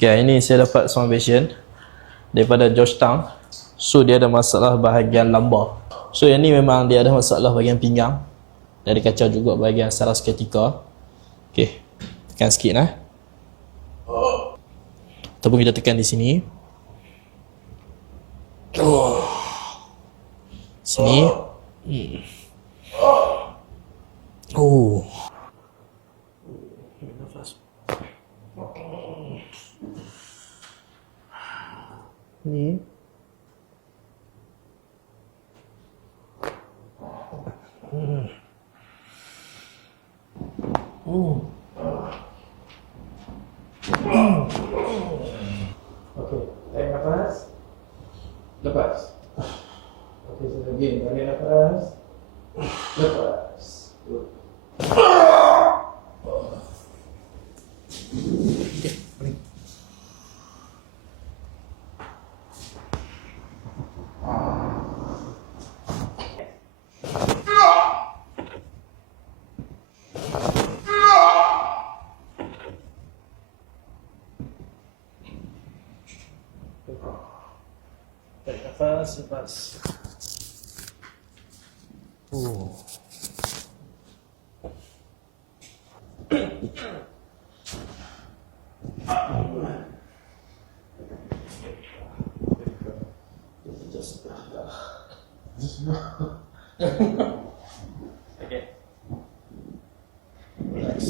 Okay, ini saya dapat seorang patient daripada Georgetown. So dia ada masalah bahagian lumbar. So yang ni memang dia ada masalah bahagian pinggang. Dia ada kacau juga bahagian saraf sciatica. Okay, tekan sikit lah. Ataupun kita tekan di sini. Sini. Oh. Nafas. Ni. Okey, tarik nafas. Lepas. Okey, so again, tarik nafas. Lepas. Good. Okay, balik. Tarik nafas, lepas. Okay. Relax.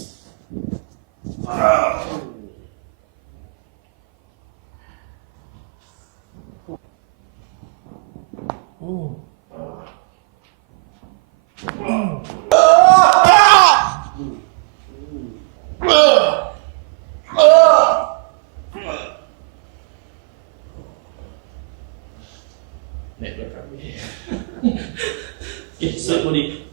Naik belakang ni. Okay, side body.